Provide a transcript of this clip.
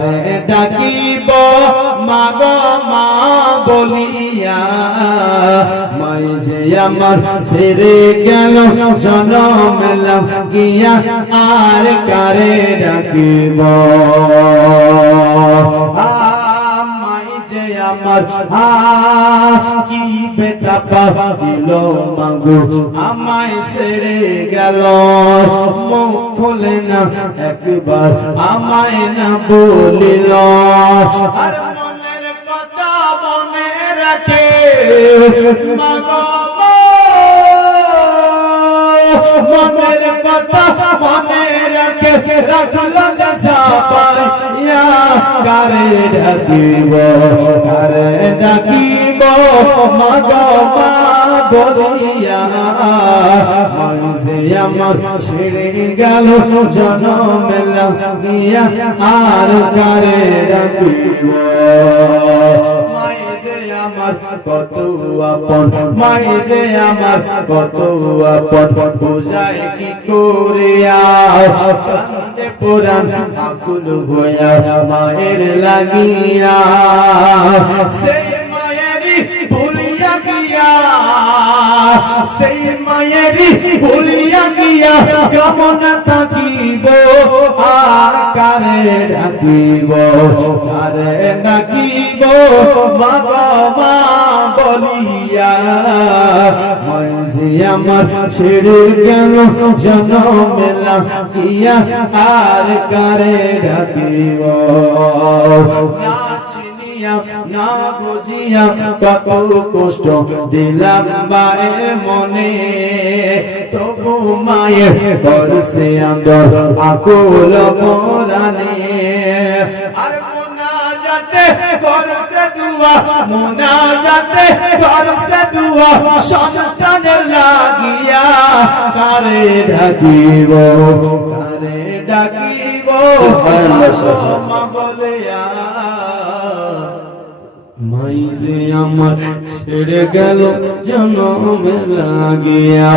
কারে ডাকিব মাগো মা বলিয়া, মাই যে আমার ছেড়ে গেল জনম লাগিয়া, আর কারে ডাকিব। আমার কি বেতাপা দিল মাগো, আমায় ছেড়ে গেল, মুখ খুলে না একবার আমায় না বলিল। আর মনের কথা মনে রাখে মাগো, মনের কথা মনে রাখে, রাখলো সাপাইয়া, কারে ডাকিব, কারে ডাকিব মাগো মা বলিয়া, মাঝে আমার ছেড়ে গেল জনম লাগিয়া, আর কারে ডাকিব। আমার কত আপন, মাই যে আমার কত আপন, বোঝায় কি করিয়া, কান্দে পুরান আকুল হইয়া মায়ের লাগিয়া, সেই মায়েরই ভুলিয়া গিয়া, সেই মায়েরই ভুলিয়া গিয়া, কেমন থাকিব, কারে ডাকিব, কারে ডাকিব মাগো মা বলিয়া, মাঝে আমার ছেড়ে গেল জনম লাগিয়া, আর কারে ডাকিব। না চিনিয়া না বুঝিয়া কত কষ্ট দিলাম মায়ের মনে, তবু মায়ের করছে আদর আকুল পরাণে। আর মোনাজাতে করছে দুয়া, মোনাজাতে করছে দুয়া, সন্তানের লাগিয়া, কারে ডাকিব, কারে ডাকিব মা বলিয়া, মাই যে আমার ছেড়ে গেল জনম লাগিয়া।